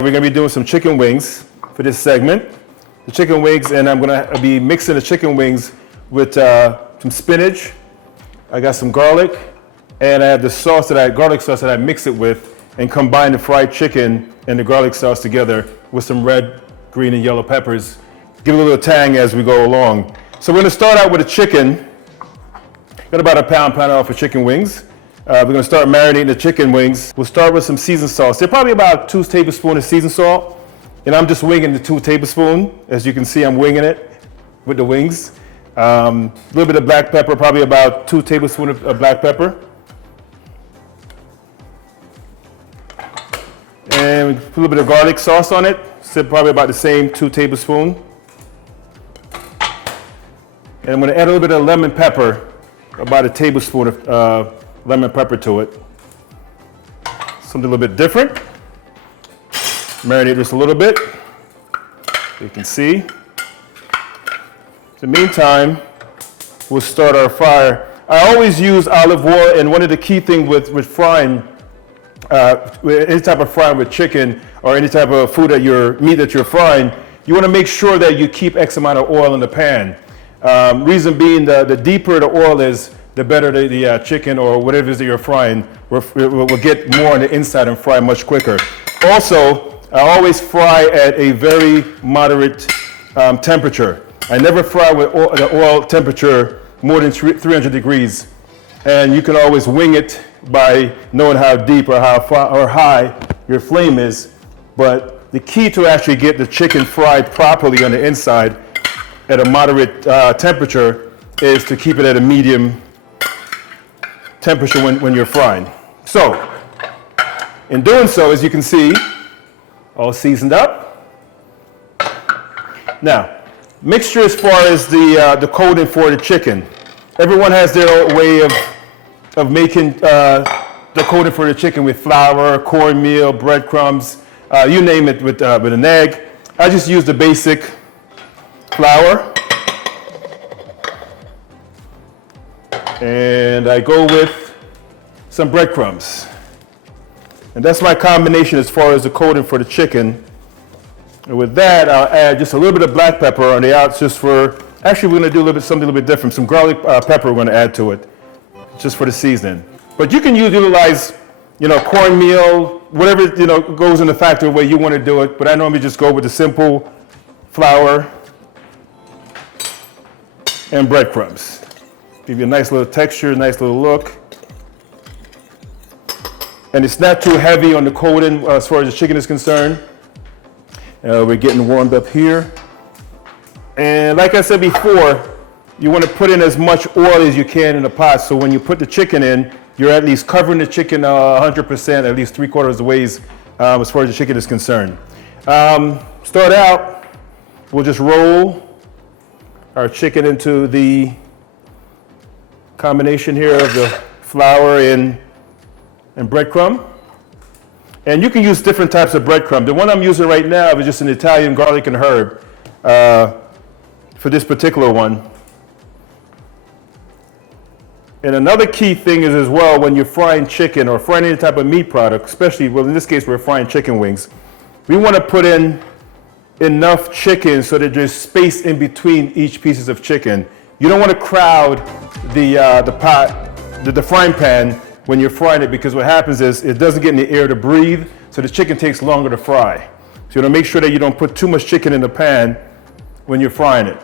We're going to be doing some chicken wings for this segment. The chicken wings, and I'm going to be mixing the chicken wings with some spinach. I got some garlic, and I have the garlic sauce that I mix it with and combine the fried chicken and the garlic sauce together with some red, green, and yellow peppers. Give it a little tang as we go along. So we're going to start out with the chicken. Got about a pound and a half of chicken wings. We're going to start marinating the chicken wings. We'll start with some seasoned sauce. They're probably about 2 tablespoons of seasoned salt. And I'm just winging the 2 tablespoons. As you can see, I'm winging it with the wings. A little bit of black pepper, probably about 2 tablespoons of black pepper. And put a little bit of garlic sauce on it. So probably about the same 2 tablespoons. And I'm going to add a little bit of lemon pepper, about a tablespoon of lemon pepper to it. Something a little bit different. Marinate this a little bit. You can see. In the meantime, we'll start our fire. I always use olive oil, and one of the key things with frying, any type of frying with chicken or any type of meat that you're frying, you want to make sure that you keep X amount of oil in the pan. Reason being, the deeper the oil is, the better the chicken or whatever it is that you're frying will get more on the inside and fry much quicker. Also, I always fry at a very moderate temperature. I never fry with the oil temperature more than 300 degrees. And you can always wing it by knowing how deep or how far or high your flame is. But the key to actually get the chicken fried properly on the inside at a moderate temperature is to keep it at a medium temperature when you're frying. So, in doing so, as you can see, all seasoned up. Now, mixture as far as the coating for the chicken. Everyone has their own way of making the coating for the chicken with flour, cornmeal, breadcrumbs, you name it, with an egg. I just use the basic flour. And I go with some breadcrumbs. And that's my combination as far as the coating for the chicken. And with that, I'll add just a little bit of black pepper on the outs just for, actually we're going to do something a little bit different. Some garlic pepper we're going to add to it, just for the seasoning. But you can utilize, cornmeal, whatever, goes in the factory way you want to do it. But I normally just go with the simple flour and breadcrumbs. Give you a nice little texture, nice little look. And it's not too heavy on the coating as far as the chicken is concerned. We're getting warmed up here. And like I said before, you want to put in as much oil as you can in the pot, so when you put the chicken in, you're at least covering the chicken 100%, at least 3/4 of the ways as far as the chicken is concerned. Start out, we'll just roll our chicken into the combination here of the flour and breadcrumb. And you can use different types of breadcrumb. The one I'm using right now is just an Italian garlic and herb for this particular one. And another key thing is as well, when you're frying chicken or frying any type of meat product, especially, well in this case we're frying chicken wings, we want to put in enough chicken so that there's space in between each pieces of chicken. You don't want to crowd the pot, the frying pan when you're frying it, because what happens is it doesn't get any air to breathe, so the chicken takes longer to fry. So you want to make sure that you don't put too much chicken in the pan when you're frying it.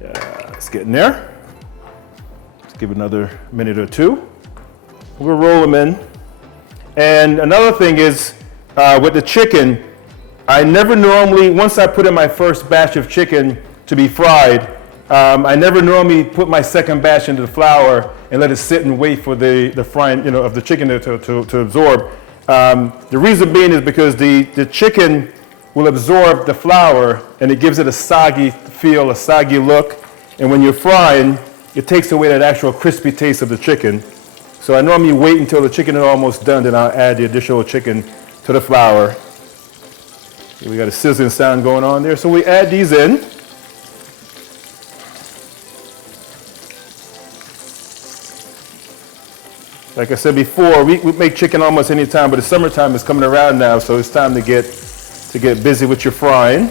Let's get in there. Let's give it another minute or two. We'll roll them in. And another thing is with the chicken, I never normally, once I put in my first batch of chicken to be fried, I never normally put my second batch into the flour and let it sit and wait for the frying, of the chicken to absorb. The reason being is because the chicken will absorb the flour and it gives it a soggy feel, a soggy look. And when you're frying, it takes away that actual crispy taste of the chicken. So I normally wait until the chicken is almost done, then I'll add the additional chicken to the flour. We got a sizzling sound going on there. So we add these in. Like I said before, we make chicken almost any time, but the summertime is coming around now, so it's time to get busy with your frying.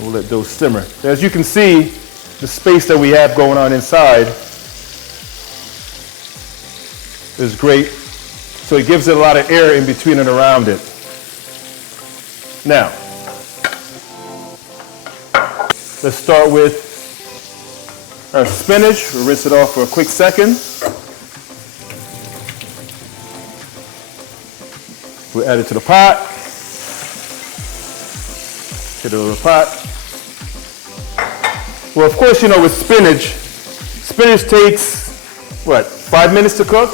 We'll let those simmer. As you can see, the space that we have going on inside is great. So it gives it a lot of air in between and around it. Now, let's start with our spinach. We'll rinse it off for a quick second. We'll add it to the pot. Get it in the pot. Well, of course, you know, with spinach takes, what, 5 minutes to cook?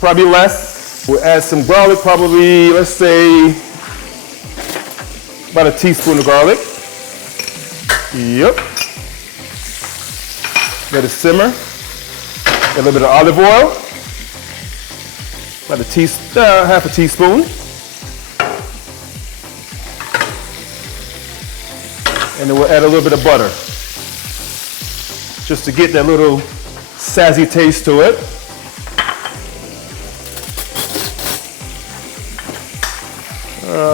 Probably less. We'll add some garlic, probably, let's say, about a teaspoon of garlic. Yep. Let it simmer. Add a little bit of olive oil. About half a teaspoon. And then we'll add a little bit of butter, just to get that little sazzy taste to it.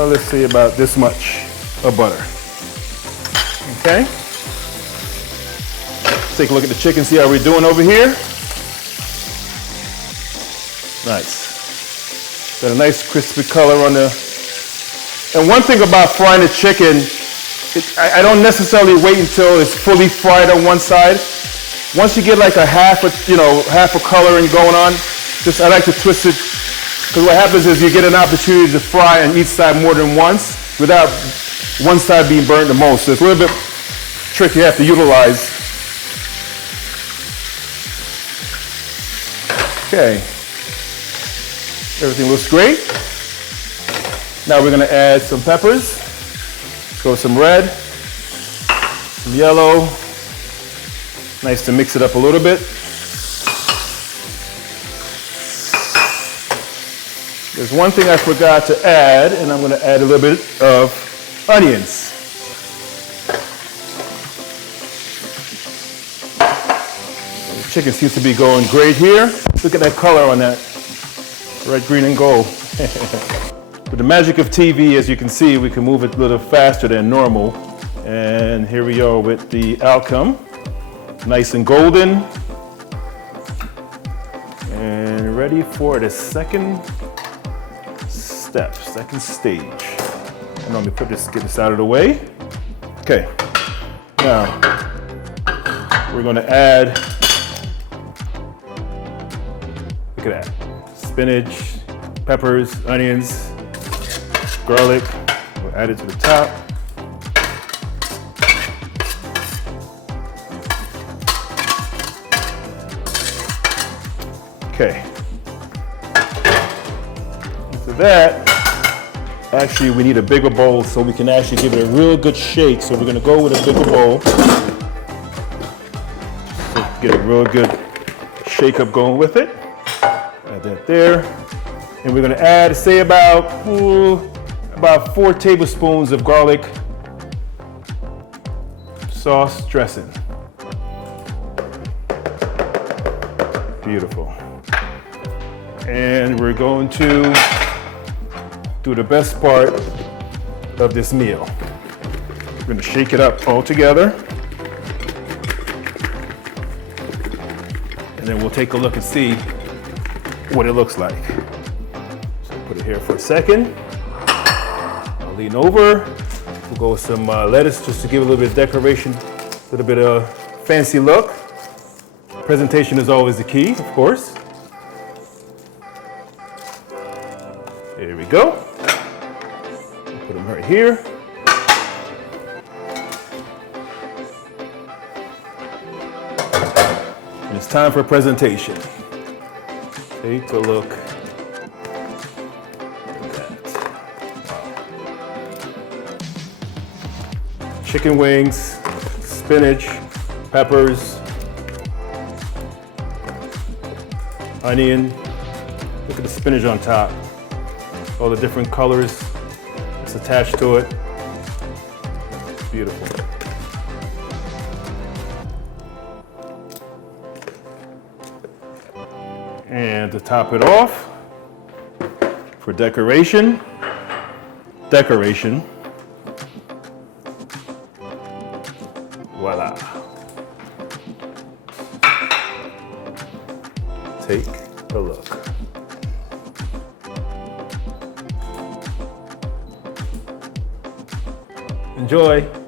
Let's say about this much of butter. Okay. Let's take a look at the chicken, see how we're doing over here. Nice. Got a nice crispy color on the. And one thing about frying the chicken, I don't necessarily wait until it's fully fried on one side. Once you get like half a coloring going on, I like to twist it, because what happens is you get an opportunity to fry on each side more than once without one side being burnt the most. So it's a little bit trick you have to utilize. Okay. Everything looks great. Now we're going to add some peppers. Let's go with some red, some yellow. Nice to mix it up a little bit. There's one thing I forgot to add, and I'm going to add a little bit of onions. The chicken seems to be going great here. Look at that color on that. Red, green, and gold. With the magic of TV, as you can see, we can move it a little faster than normal. And here we are with the outcome. Nice and golden. And ready for the second step, second stage. And let me get this out of the way. Okay. Now, we're going to add, look at that, spinach, peppers, onions, garlic. We'll add it to the top. Okay. After that, actually we need a bigger bowl so we can actually give it a real good shake. So we're going to go with a bigger bowl. So get a real good shake up going with it. Add that there. And we're going to add, say, about 4 tablespoons of garlic sauce dressing. Beautiful. And we're going to do the best part of this meal. We're going to shake it up all together. And then we'll take a look and see what it looks like. Put it here for a second. I'll lean over. We'll go with some lettuce just to give a little bit of decoration, a little bit of fancy look. Presentation is always the key, of course. There we go. Put them right here. And it's time for presentation. Take a look. Chicken wings, spinach, peppers, onion. Look at the spinach on top. All the different colors that's attached to it. Beautiful. And to top it off, for decoration, voila. Take a look. Enjoy.